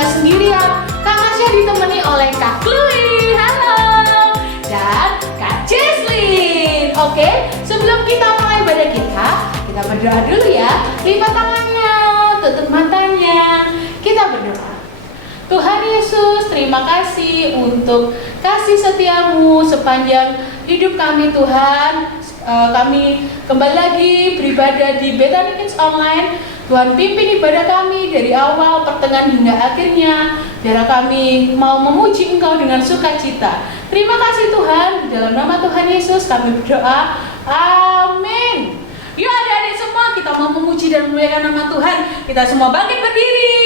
nggak sendirian. Kak Masya ditemani oleh Kak Chloe, halo, dan Kak Jesslyn. Oke, sebelum kita mulai ibadah kita berdoa dulu ya. Lipat tangannya, tutup matanya, kita berdoa. Tuhan Yesus, terima kasih untuk kasih setiamu sepanjang hidup kami Tuhan. Kami kembali lagi beribadah di Bethany Kids Online. Tuhan pimpin ibadah kami dari awal, pertengahan hingga akhirnya. Biar kami mau memuji Engkau dengan sukacita. Terima kasih Tuhan, di dalam nama Tuhan Yesus kami berdoa. Amin. Yuk adik-adik semua, kita mau memuji dan memuliakan nama Tuhan. Kita semua bangkit berdiri.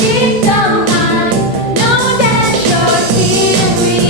Deep down, I know that you're here.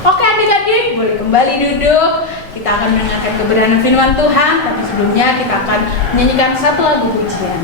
Oke adik-adik, boleh kembali duduk. Kita akan mendengarkan kebenaran firman Tuhan, tapi sebelumnya kita akan menyanyikan satu lagu pujian.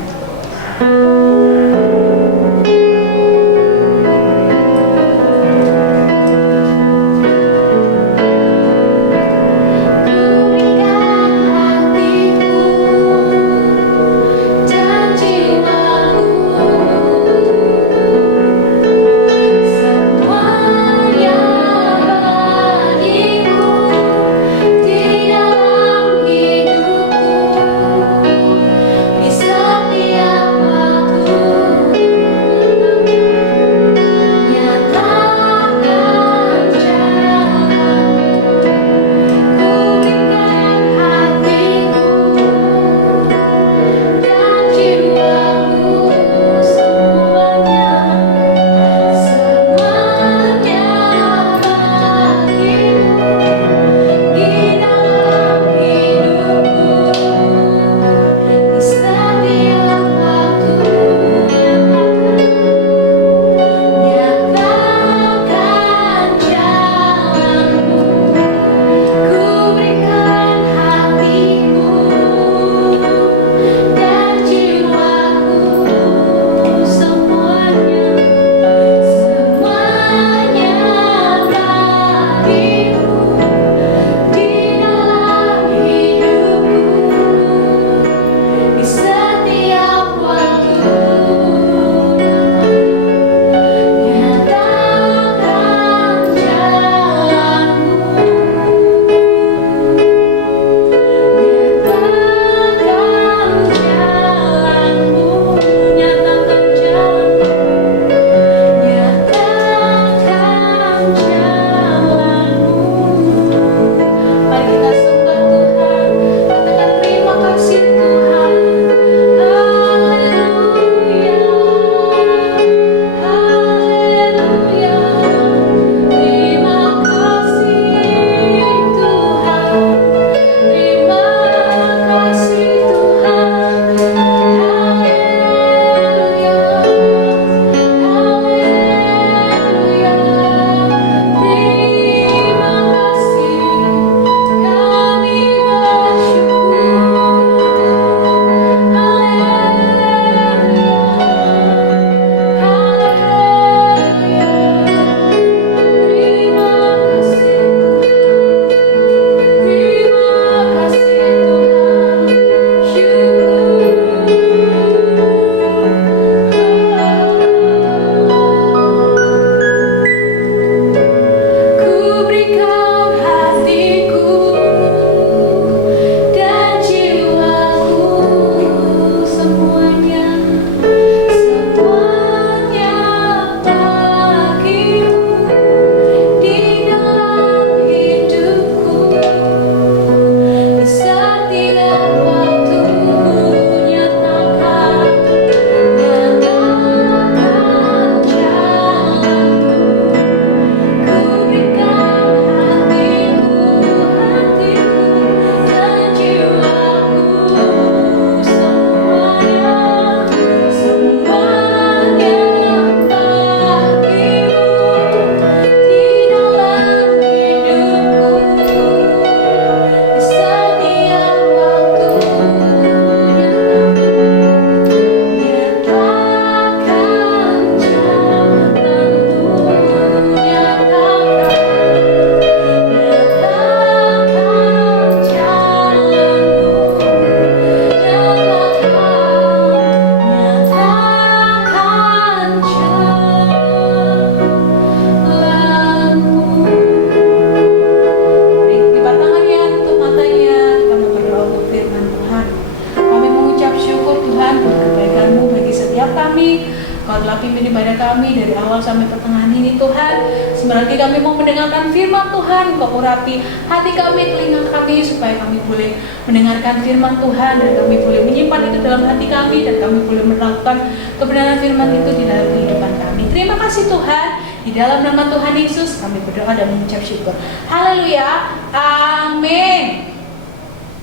sampai pertengahan ini Tuhan. Sebentar lagi kami mau mendengarkan firman Tuhan. Kau urapi hati kami, telinga kami, supaya kami boleh mendengarkan firman Tuhan, dan kami boleh menyimpan itu dalam hati kami, dan kami boleh melakukan kebenaran firman itu di dalam kehidupan kami. Terima kasih Tuhan. Di dalam nama Tuhan Yesus kami berdoa dan mengucap syukur. Haleluya. Amin.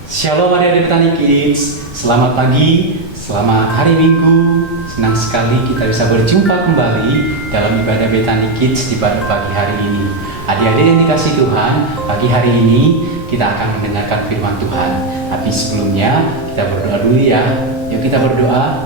Shalom adik-adik Betani Kids. Selamat pagi, selamat hari Minggu. Senang sekali kita bisa berjumpa kembali dalam ibadah Betani Kids di pada pagi hari ini. Adik-adik yang dikasih Tuhan, pagi hari ini kita akan mendengarkan firman Tuhan. Tapi sebelumnya kita berdoa dulu ya. Yuk kita berdoa.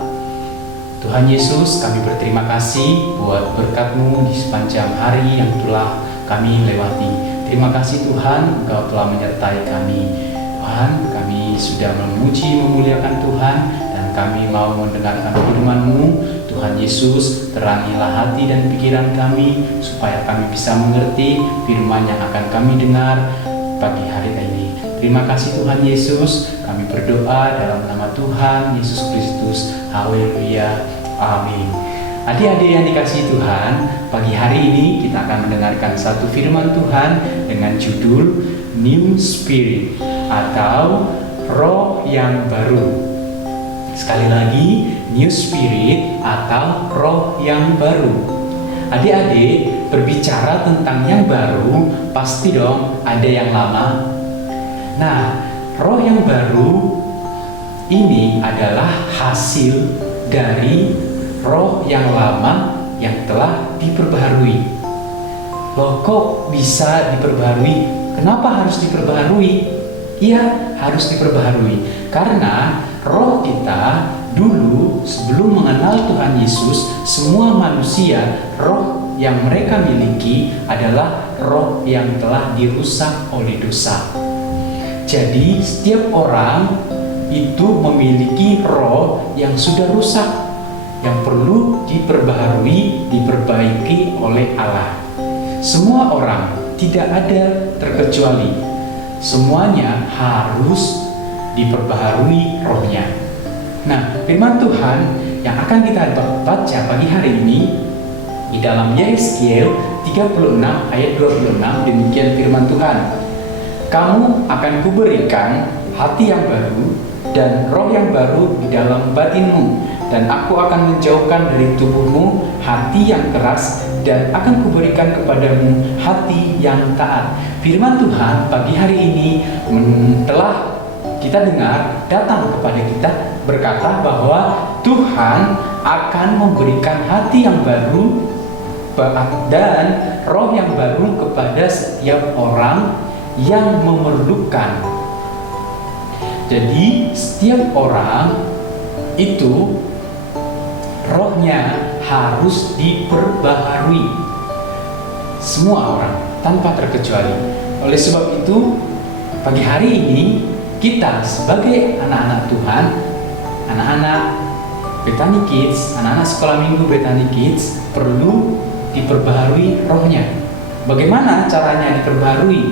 Tuhan Yesus, kami berterima kasih buat berkat-Mu di sepanjang hari yang telah kami lewati. Terima kasih Tuhan, Engkau telah menyertai kami. Tuhan, kami sudah memuji, memuliakan Tuhan, dan kami mau mendengarkan firman-Mu. Tuhan Yesus, terangilah hati dan pikiran kami, supaya kami bisa mengerti firman yang akan kami dengar pagi hari ini. Terima kasih Tuhan Yesus, kami berdoa dalam nama Tuhan Yesus Kristus. Haleluya, amin. Adik-adik yang dikasihi Tuhan, pagi hari ini kita akan mendengarkan satu firman Tuhan dengan judul New Spirit atau Roh yang Baru. Sekali lagi, New Spirit atau Roh yang Baru. Adik-adik, berbicara tentang yang baru, pasti dong ada yang lama. Nah, Roh yang baru ini adalah hasil dari roh yang lama yang telah diperbaharui. Loh, kok bisa diperbaharui? Kenapa harus diperbaharui? Iya, harus diperbaharui karena roh kita dulu sebelum mengenal Tuhan Yesus, semua manusia roh yang mereka miliki adalah roh yang telah dirusak oleh dosa. Jadi setiap orang itu memiliki roh yang sudah rusak, yang perlu diperbaharui, diperbaiki oleh Allah. Semua orang, tidak ada terkecuali, semuanya harus diperbaharui rohnya. Nah, firman Tuhan yang akan kita baca pagi hari ini di dalam Yeskiel 36 ayat 26, demikian firman Tuhan. Kamu akan kuberikan hati yang baru dan roh yang baru di dalam batinmu, dan aku akan menjauhkan dari tubuhmu hati yang keras, dan akan kuberikan kepadamu hati yang taat. Firman Tuhan pagi hari ini telah kita dengar datang kepada kita berkata bahwa Tuhan akan memberikan hati yang baru dan roh yang baru kepada setiap orang yang memerlukan. Jadi setiap orang itu rohnya harus diperbaharui. Semua orang tanpa terkecuali. Oleh sebab itu pagi hari ini kita sebagai anak-anak Tuhan, anak-anak Bethany Kids, anak-anak sekolah minggu Bethany Kids perlu diperbaharui rohnya. Bagaimana caranya diperbaharui?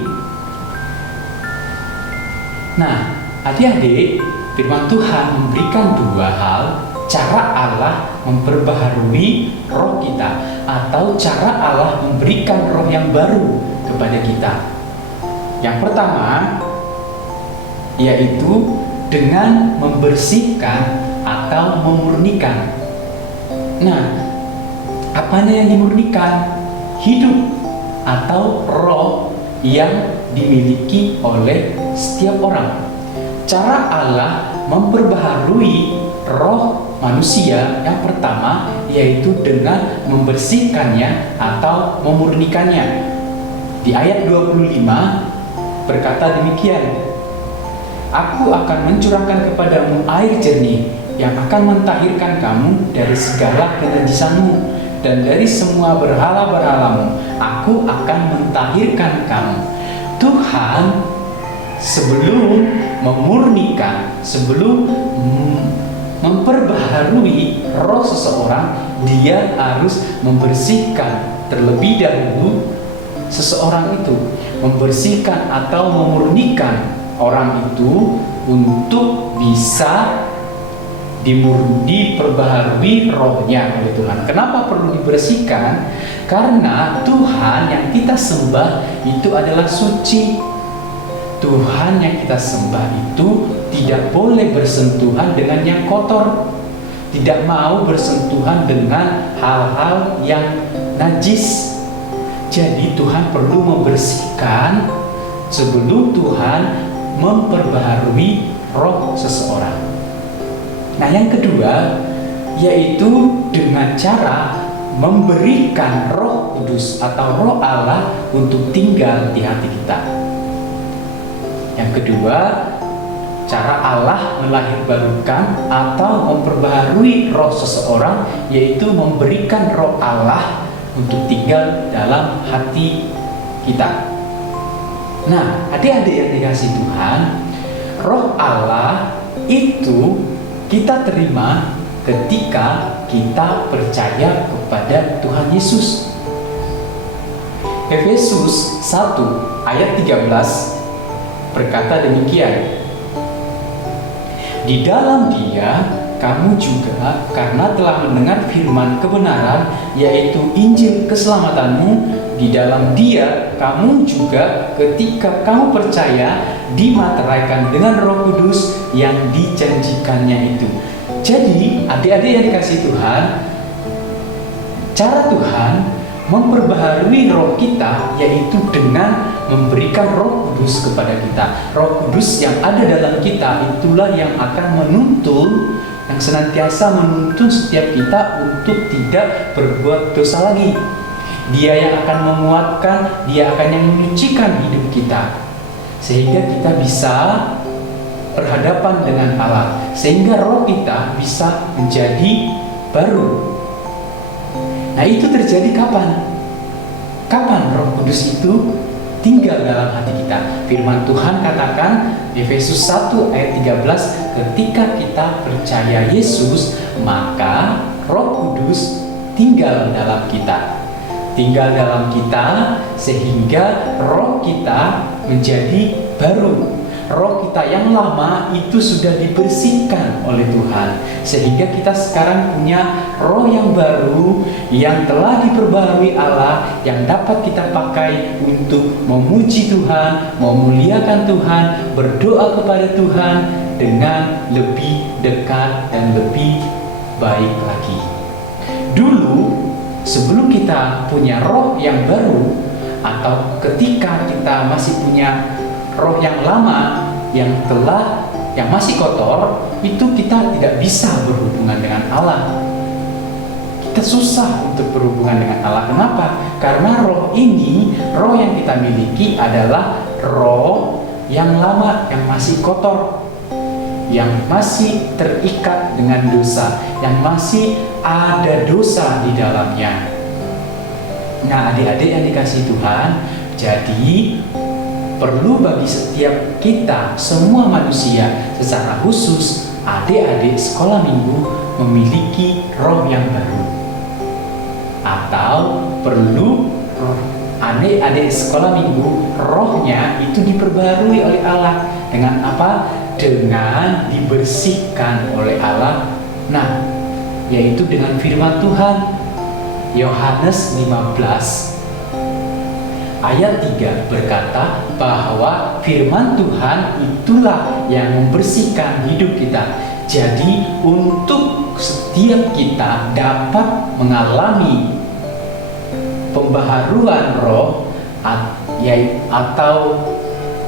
Nah, adik-adik, firman Tuhan memberikan dua hal cara Allah memperbaharui roh kita, atau cara Allah memberikan roh yang baru kepada kita. Yang pertama yaitu dengan membersihkan atau memurnikan. Nah, apanya yang dimurnikan? Hidup atau roh yang dimiliki oleh setiap orang. Cara Allah memperbaharui roh manusia yang pertama yaitu dengan membersihkannya atau memurnikannya. Di ayat 25 berkata demikian, Aku akan mencurahkan kepadamu air jernih yang akan mentahirkan kamu dari segala kenajisanmu, dan dari semua berhala-berhalamu aku akan mentahirkan kamu. Tuhan sebelum memurnikan, sebelum memperbaharui roh seseorang, dia harus membersihkan terlebih dahulu seseorang itu, membersihkan atau memurnikan orang itu untuk bisa diperbaharui rohnya oleh Tuhan. Kenapa perlu dibersihkan? Karena Tuhan yang kita sembah itu adalah suci. Tuhan yang kita sembah itu tidak boleh bersentuhan dengan yang kotor, tidak mau bersentuhan dengan hal-hal yang najis. Jadi Tuhan perlu membersihkan sebelum Tuhan memperbaharui roh seseorang. Nah, yang kedua yaitu dengan cara memberikan roh Kudus atau Roh Allah untuk tinggal di hati kita. Yang kedua, cara Allah melahirbarukan atau memperbaharui roh seseorang yaitu memberikan Roh Allah untuk tinggal dalam hati kita. Nah, adik-adik yang dikasih Tuhan, Roh Allah itu kita terima ketika kita percaya kepada Tuhan Yesus. Efesus 1 ayat 13 berkata demikian, di dalam Dia kamu juga karena telah mendengar firman kebenaran yaitu Injil keselamatanmu, di dalam Dia kamu juga ketika kamu percaya dimateraikan dengan Roh Kudus yang dijanjikannya itu. Jadi adik-adik yang dikasih Tuhan, cara Tuhan memperbaharui roh kita yaitu dengan memberikan Roh Kudus kepada kita. Roh Kudus yang ada dalam kita itulah yang akan menuntun, yang senantiasa menuntun setiap kita untuk tidak berbuat dosa lagi. Dia yang akan menguatkan, Dia akan yang menyucikan hidup kita, sehingga kita bisa berhadapan dengan Allah, sehingga roh kita bisa menjadi baru. Nah, itu terjadi kapan? Kapan Roh Kudus itu tinggal dalam hati kita? Firman Tuhan katakan di Efesus 1 ayat 13, ketika kita percaya Yesus, maka Roh Kudus tinggal dalam kita. Tinggal dalam kita sehingga roh kita menjadi baru. Roh kita yang lama itu sudah dibersihkan oleh Tuhan, sehingga kita sekarang punya roh yang baru yang telah diperbaharui Allah, yang dapat kita pakai untuk memuji Tuhan, memuliakan Tuhan, berdoa kepada Tuhan dengan lebih dekat dan lebih baik lagi. Dulu sebelum kita punya roh yang baru, atau ketika kita masih punya roh yang lama yang masih kotor, itu kita tidak bisa berhubungan dengan Allah. Kita susah untuk berhubungan dengan Allah. Kenapa? Karena roh ini, roh yang kita miliki adalah roh yang lama, yang masih kotor, yang masih terikat dengan dosa, yang masih ada dosa di dalamnya. Nah, adik-adik yang dikasih Tuhan, jadi perlu bagi setiap kita, semua manusia, secara khusus adik-adik sekolah minggu, memiliki roh yang baru. Atau perlu adik-adik sekolah minggu, rohnya itu diperbarui oleh Allah. Dengan apa? Dengan dibersihkan oleh Allah. Nah, yaitu dengan firman Tuhan. Yohanes 15 ayat 3 berkata bahwa firman Tuhan itulah yang membersihkan hidup kita. Jadi untuk setiap kita dapat mengalami pembaharuan roh atau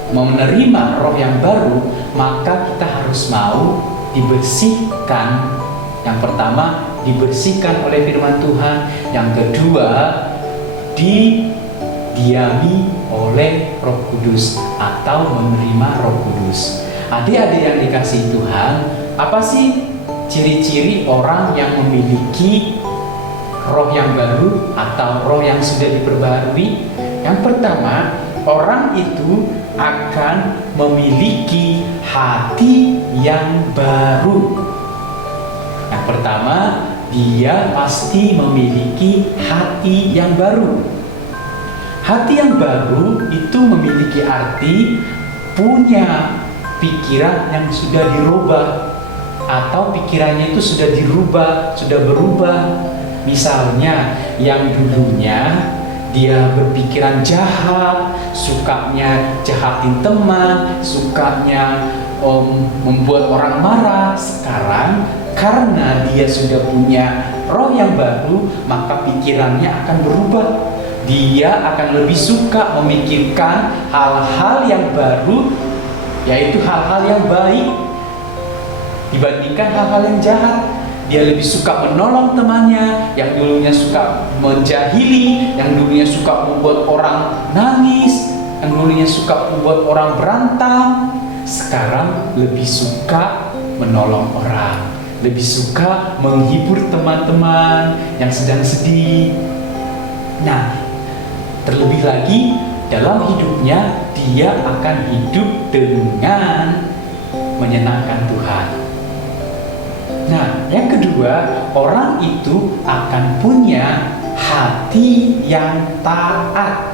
menerima roh yang baru, maka kita harus mau dibersihkan. Yang pertama, dibersihkan oleh firman Tuhan. Yang kedua, didiami oleh Roh Kudus atau menerima Roh Kudus. Adik-adik yang dikasihi Tuhan, apa sih ciri-ciri orang yang memiliki roh yang baru atau roh yang sudah diperbaharui? Yang pertama, orang itu akan memiliki hati yang baru. Yang pertama, dia pasti memiliki hati yang baru. Hati yang baru itu memiliki arti punya pikiran yang sudah dirubah, atau pikirannya itu sudah dirubah, sudah berubah. Misalnya yang dulunya dia berpikiran jahat, sukanya jahatin teman, sukanya membuat orang marah. Sekarang karena dia sudah punya roh yang baru, maka pikirannya akan berubah. Dia akan lebih suka memikirkan hal-hal yang baru, yaitu hal-hal yang baik, dibandingkan hal-hal yang jahat. dia lebih suka menolong temannya, yang dulunya suka menjahili, yang dulunya suka membuat orang nangis, yang dulunya suka membuat orang berantem, sekarang lebih suka menolong orang, lebih suka menghibur teman-teman yang sedang sedih. Nah, terlebih lagi dalam hidupnya dia akan hidup dengan menyenangkan Tuhan. Nah, yang kedua, orang itu akan punya hati yang taat.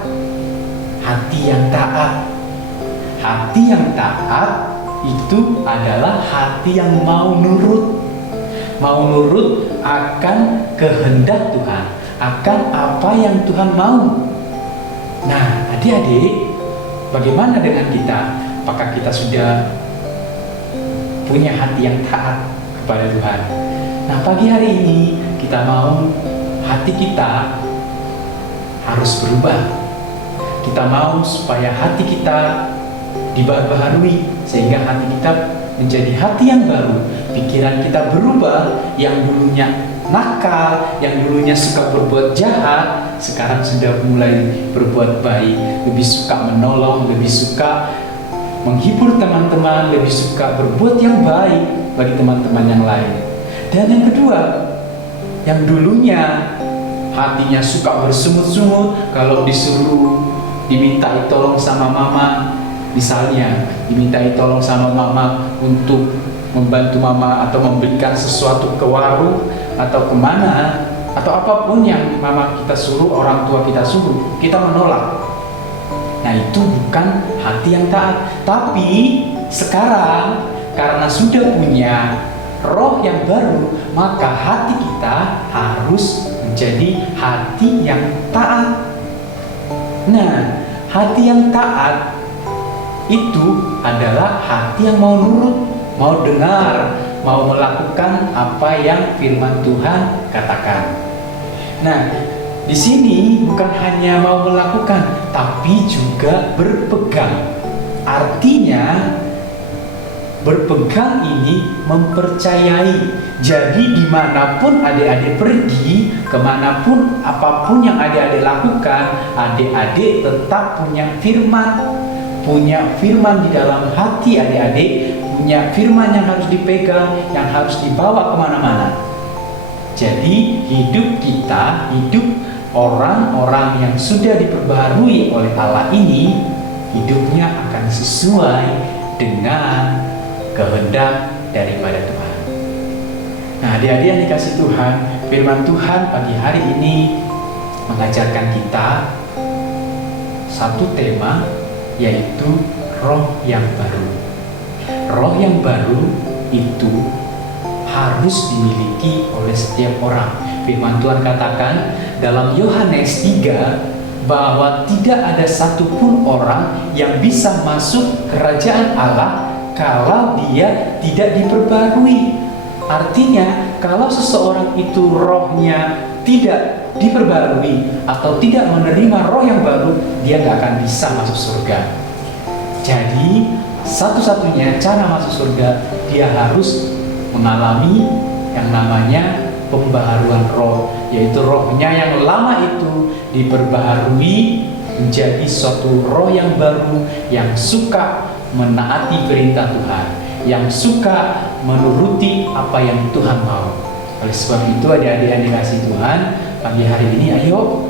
Hati yang taat. Hati yang taat itu adalah hati yang mau nurut. Mau nurut akan kehendak Tuhan, akan apa yang Tuhan mau. Nah, adik-adik, bagaimana dengan kita? Apakah kita sudah punya hati yang taat kepada Tuhan? Nah, pagi hari ini kita mau hati kita harus berubah. Kita mau supaya hati kita dibaharui sehingga hati kita menjadi hati yang baru. Pikiran kita berubah, yang dulunya nakal, yang dulunya suka berbuat jahat, sekarang sudah mulai berbuat baik, lebih suka menolong, lebih suka menghibur teman-teman, lebih suka berbuat yang baik bagi teman-teman yang lain. Dan yang kedua, yang dulunya hatinya suka bersungut-sungut kalau disuruh dimintai tolong sama mama, misalnya dimintai tolong sama mama untuk membantu mama atau memberikan sesuatu ke warung atau kemana, atau apapun yang mama kita suruh, orang tua kita suruh, kita menolak. Nah, itu bukan hati yang taat. Tapi sekarang karena sudah punya roh yang baru, maka hati kita harus menjadi hati yang taat. Nah, hati yang taat itu adalah hati yang mau nurut, mau dengar, mau melakukan apa yang firman Tuhan katakan. Nah, di sini bukan hanya mau melakukan, tapi juga berpegang. Artinya, berpegang ini mempercayai. Jadi dimanapun adik-adik pergi, kemanapun apapun yang adik-adik lakukan, adik-adik tetap punya firman. Punya firman di dalam hati adik-adik, punya firman yang harus dipegang, yang harus dibawa kemana-mana. Jadi hidup kita, hidup orang-orang yang sudah diperbaharui oleh Allah ini, hidupnya akan sesuai dengan kehendak daripada Tuhan. Nah, adik-adik yang dikasih Tuhan, firman Tuhan pagi hari ini mengajarkan kita satu tema, yaitu roh yang baru. Roh yang baru itu harus dimiliki oleh setiap orang. Firman Tuhan katakan dalam Yohanes 3 bahwa tidak ada satupun orang yang bisa masuk kerajaan Allah kalau dia tidak diperbarui. Artinya, kalau seseorang itu rohnya tidak diperbarui atau tidak menerima roh yang baru, dia nggak akan bisa masuk surga. Jadi satu-satunya cara masuk surga, dia harus mengalami yang namanya pembaharuan roh, yaitu rohnya yang lama itu diperbaharui menjadi suatu roh yang baru, yang suka menaati perintah Tuhan, yang suka menuruti apa yang Tuhan mau. Oleh sebab itu, adik-adik yang dikasih Tuhan, pagi hari ini ayo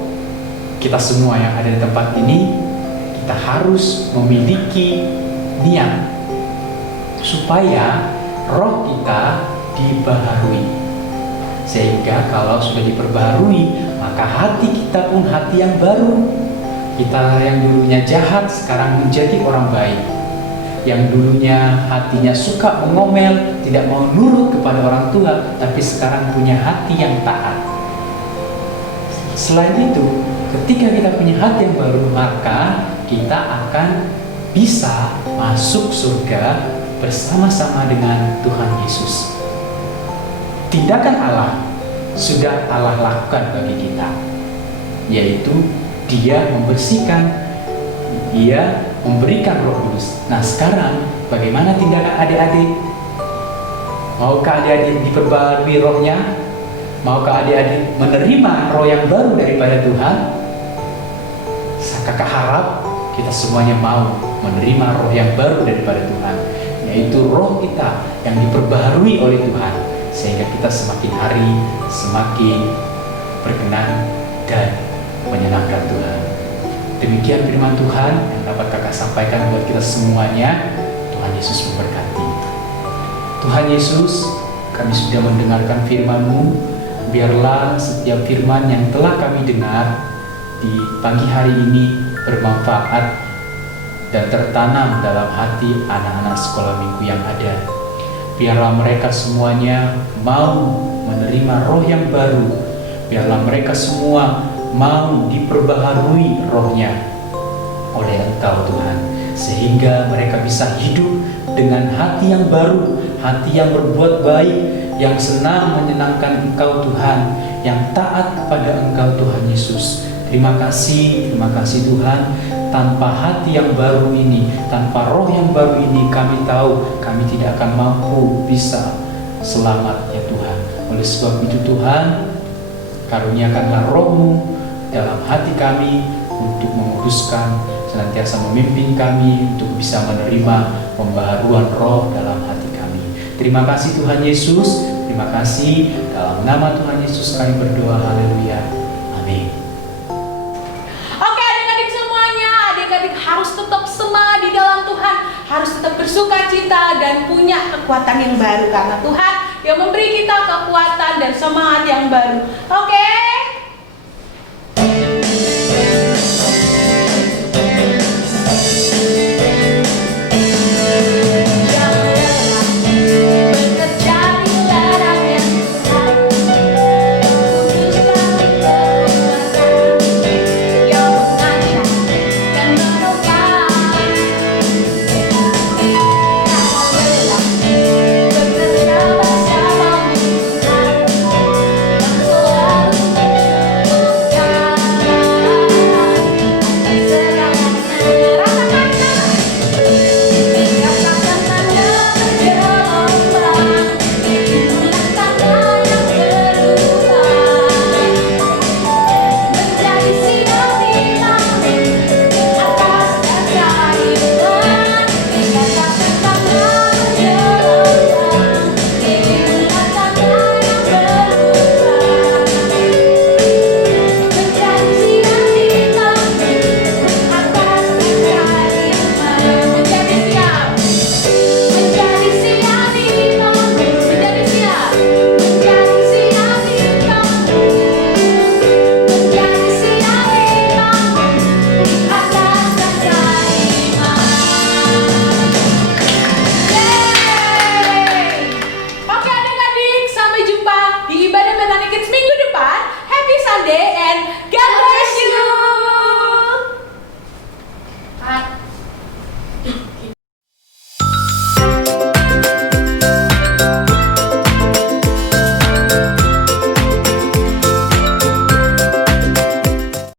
kita semua yang ada di tempat ini, kita harus memiliki niat supaya roh kita dibaharui, sehingga kalau sudah diperbaharui, maka hati kita pun hati yang baru. Kita yang dulunya jahat sekarang menjadi orang baik, yang dulunya hatinya suka mengomel, tidak mau nurut kepada orang tua, tapi sekarang punya hati yang taat. Selain itu, ketika kita punya hati yang baru, maka kita akan bisa masuk surga bersama-sama dengan Tuhan Yesus. Tindakan Allah sudah Allah lakukan bagi kita, yaitu Dia membersihkan, Dia memberikan Roh Kudus. Nah, sekarang bagaimana tindakan adik-adik? Maukah adik-adik diperbarui rohnya? Maukah adik-adik menerima roh yang baru daripada Tuhan? Kakak harap kita semuanya mau menerima roh yang baru daripada Tuhan, yaitu roh kita yang diperbaharui oleh Tuhan, sehingga kita semakin hari semakin berkenan dan menyenangkan Tuhan. Demikian firman Tuhan yang dapat kakak sampaikan buat kita semuanya. Tuhan Yesus memberkati. Tuhan Yesus, kami sudah mendengarkan firman-Mu. Biarlah setiap firman yang telah kami dengar di pagi hari ini bermanfaat dan tertanam dalam hati anak-anak sekolah minggu yang ada. Biarlah mereka semuanya mau menerima roh yang baru. Biarlah mereka semua mau diperbaharui rohnya oleh Engkau Tuhan, sehingga mereka bisa hidup dengan hati yang baru, hati yang berbuat baik, yang senang menyenangkan Engkau Tuhan, yang taat kepada Engkau Tuhan Yesus. Terima kasih Tuhan. Tanpa hati yang baru ini, tanpa roh yang baru ini, kami tahu kami tidak akan mampu bisa selamat ya Tuhan. Oleh sebab itu Tuhan, karuniakanlah roh-Mu dalam hati kami untuk menguduskan, senantiasa memimpin kami untuk bisa menerima pembaharuan roh dalam hati kami. Terima kasih Tuhan Yesus. Terima kasih. Dalam nama Tuhan Yesus kami berdoa. Haleluya. Amin. Oke adik-adik semuanya, adik-adik harus tetap semangat di dalam Tuhan, harus tetap bersuka cita dan punya kekuatan yang baru, karena Tuhan yang memberi kita kekuatan dan semangat yang baru. Oke.